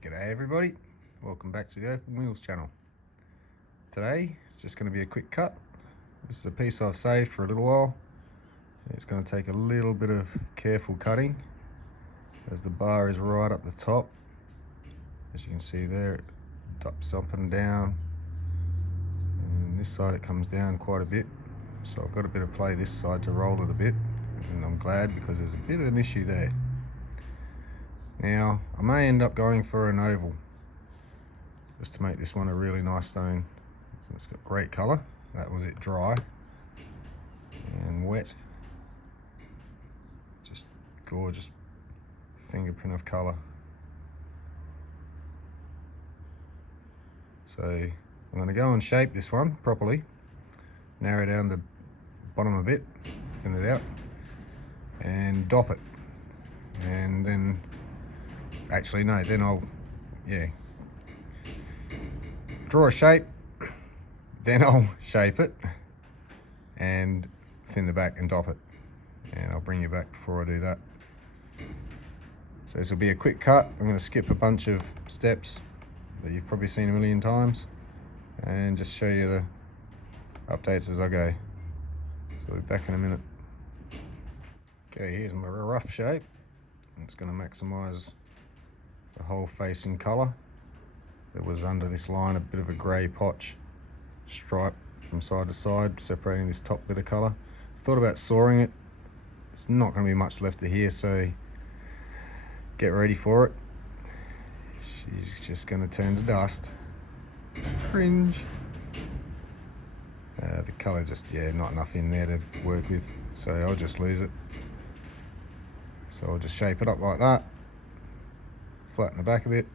G'day everybody, welcome back to the Opal Wheels channel. Today it's just going to be a quick cut. This is a piece I've saved for a little while. It's going to take a little bit of careful cutting as the bar is right up the top. As you can see there, it dips up and down, and this side it comes down quite a bit, so I've got a bit of play this side to roll it a bit, and I'm glad because there's a bit of an issue there. Now, I may end up going for an oval, just to make this one a really nice stone. So it's got great colour. That was it dry and wet. Just gorgeous fingerprint of colour. So I'm going to go and shape this one properly, narrow down the bottom a bit, thin it out, and dop it. And then actually no, then I'll draw a shape, then I'll shape it and thin the back and dop it, and I'll bring you back before I do that. So this will be a quick cut. I'm going to skip a bunch of steps that you've probably seen a million times and just show you the updates as I go. So we'll be back in a minute. Okay, here's my rough shape. It's going to maximize the whole face in colour. There was under this line a bit of a grey potch stripe from side to side separating this top bit of colour. Thought about sawing it. It's not going to be much left of here, so get ready for it. She's just going to turn to dust. Cringe. The colour just, not enough in there to work with, so I'll just lose it. So I'll just shape it up like that, flatten the back a bit,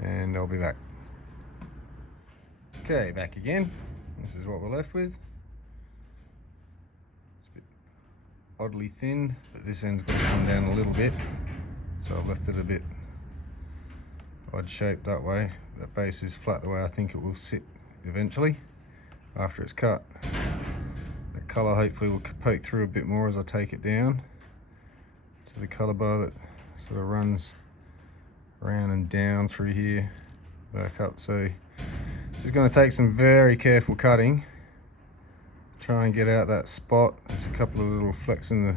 and I'll be back. Okay, back again. This is what we're left with. It's a bit oddly thin, but this end's going to come down a little bit, so I've left it a bit odd shaped that way. That base is flat the way I think it will sit eventually after it's cut. The colour hopefully will poke through a bit more as I take it down to the colour bar that sort of runs around and down through here, back up. So this is going to take some very careful cutting. Try and get out that spot. There's a couple of little flecks in the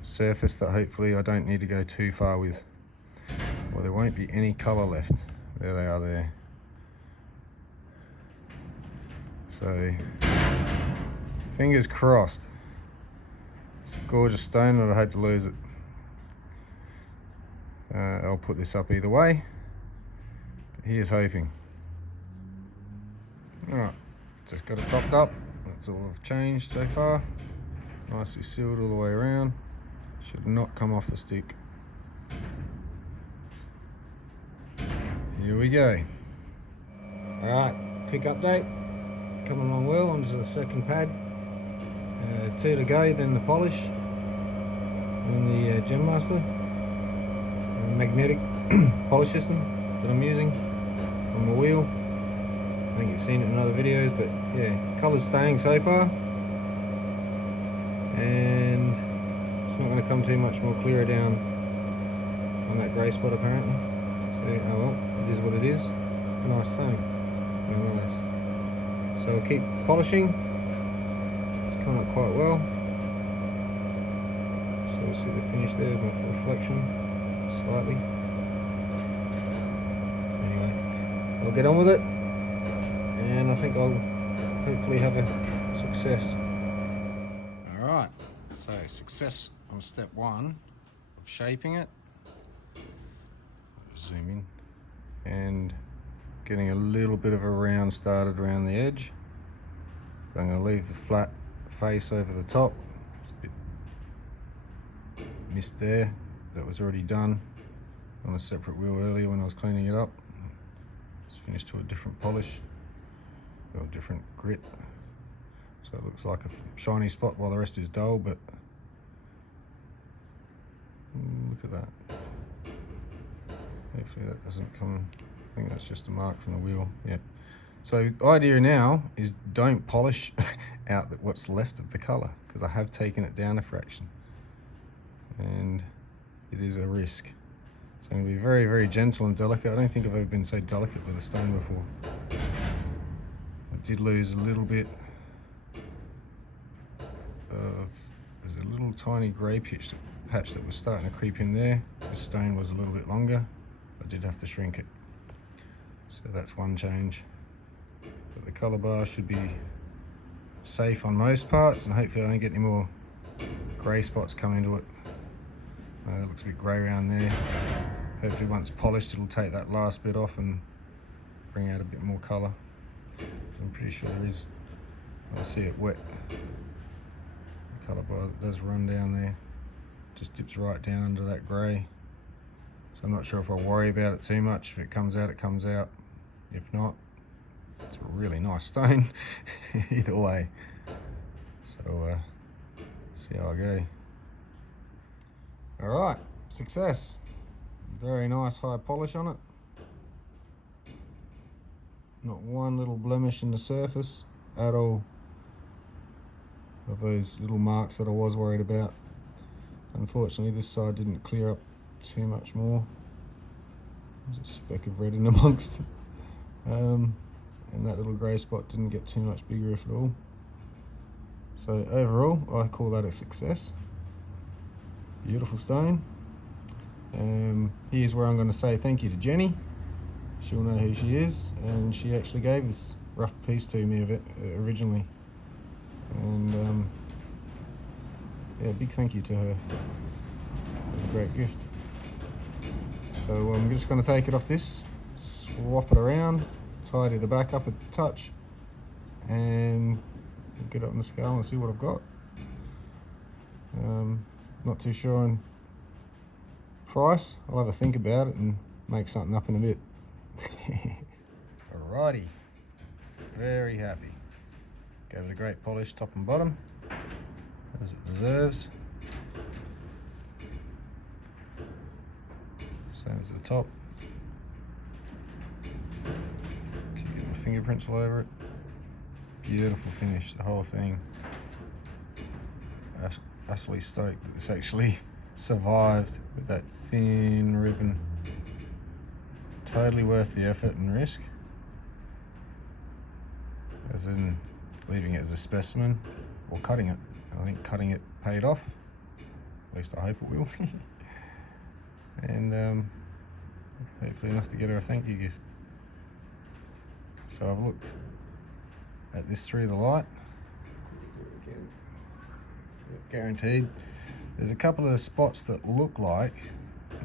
surface that hopefully I don't need to go too far with, or there won't be any colour left. There they are there. So fingers crossed. It's a gorgeous stone and I hate to lose it. I'll put this up either way, but here's hoping. Alright, just got it topped up. That's all I've changed so far. Nicely sealed all the way around. Should not come off the stick. Here we go. Alright, quick update. Coming along well, onto the second pad. 2 to go, then the polish and the Gem Master. Magnetic polish system that I'm using on the wheel. I think you've seen it in other videos, but yeah, colour's staying so far, and it's not going to come too much more clearer down on that grey spot apparently. So oh well, it is what it is. Nice stone, very nice. So I'll keep polishing. It's come up quite well. So we'll see the finish there with my reflection. Slightly. Anyway, I'll get on with it, and I think I'll hopefully have a success. Alright, so success on step 1 of shaping it. Zoom in, and getting a little bit of a round started around the edge. But I'm going to leave the flat face over the top. It's a bit missed there. That was already done on a separate wheel earlier when I was cleaning it up. It's finished to a different polish or a different grit, so it looks like a shiny spot while the rest is dull, but look at that. Hopefully that doesn't come, I think that's just a mark from the wheel. Yeah. So the idea now is don't polish out what's left of the colour, because I have taken it down a fraction, and it is a risk. So I'm going to be very, very gentle and delicate. I don't think I've ever been so delicate with a stone before. I did lose a little bit of, there's a little tiny grey patch that was starting to creep in there. The stone was a little bit longer. I did have to shrink it. So that's one change. But the colour bar should be safe on most parts, and hopefully I don't get any more grey spots coming into it. It looks a bit grey around there. Hopefully once polished it'll take that last bit off and bring out a bit more colour. So I'm pretty sure there is. I see it wet. The colour bar that does run down there just dips right down under that grey. So I'm not sure if I'll worry about it too much. If it comes out, it comes out. If not, it's a really nice stone either way. So see how I go. Alright, success. Very nice high polish on it. Not one little blemish in the surface at all of those little marks that I was worried about. Unfortunately this side didn't clear up too much more. There's a speck of red in amongst. And that little grey spot didn't get too much bigger, if at all. So overall, I call that a success. Beautiful stone. Here's where I'm going to say thank you to Jenny. She'll know who she is, and she actually gave this rough piece to me of it originally. And yeah, big thank you to her. It was a great gift. So I'm just going to take it off this, swap it around, tidy the back up a touch, and get it on the scale and see what I've got. Not too sure on price. I'll have a think about it and make something up in a bit. Alrighty, very happy. Gave it a great polish top and bottom, as it deserves. Same as the top. Keep getting my fingerprints all over it. Beautiful finish, the whole thing. Absolutely stoked that this actually survived with that thin ribbon. Totally worth the effort and risk. As in leaving it as a specimen or cutting it. I think cutting it paid off. At least I hope it will. And hopefully enough to get her a thank you gift. So I've looked at this through the light. Guaranteed. There's a couple of spots that look like,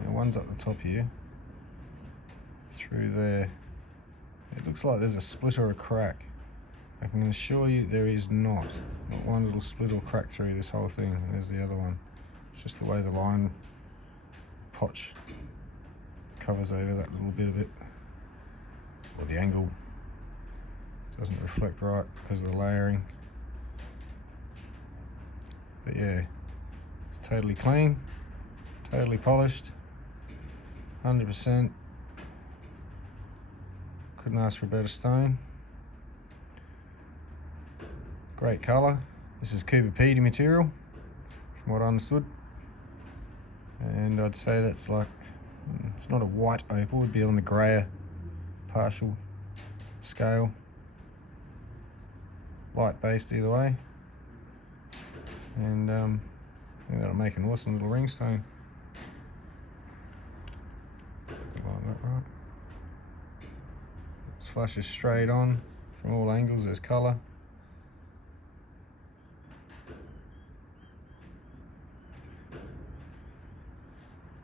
one's up the top here, through there. It looks like there's a split or a crack. I can assure you there is not one little split or crack through this whole thing. And there's the other one. It's just the way the line potch covers over that little bit of it, or the angle doesn't reflect right because of the layering. But yeah, it's totally clean, totally polished, 100%. Couldn't ask for a better stone. Great colour. This is Cooper Pedy material, from what I understood. And I'd say that's like, it's not a white opal, it'd be on the greyer partial scale. Light based either way. And I think that'll make an awesome little ring stone. Like that, right? This flashes straight on from all angles, there's colour.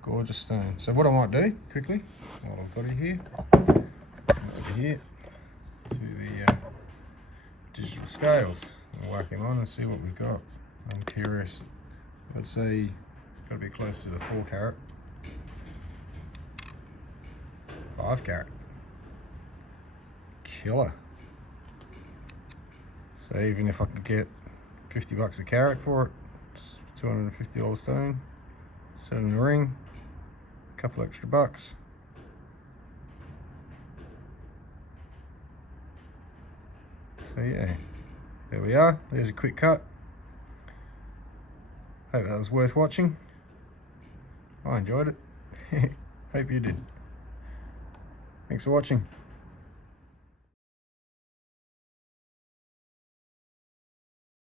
Gorgeous stone. So what I might do, quickly, while I've got it here, over here to the digital scales. I'll whack them on and see what we've got. I'm curious. Let's say it's got to be close to the 4 carat. 5 carat. Killer. So even if I could get 50 bucks a carat for it, it's $250 stone. Set in the ring, a couple extra bucks. So yeah, there we are. There's a quick cut. Hope that was worth watching. I enjoyed it. Hope you did. Thanks for watching.